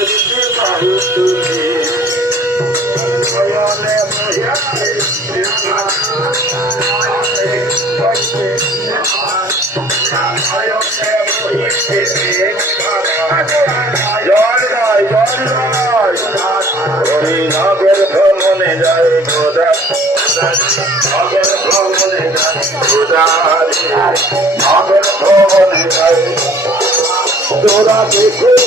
দেখতে পাই তুমি নয়নে মহিয়াতে জয় জয় জয় জয় হরিনগর ভ্রমণে যায় খোদা নগর ভ্রমণে যায় খোদা নগর ভ্রমণে যায় তোরা দেখে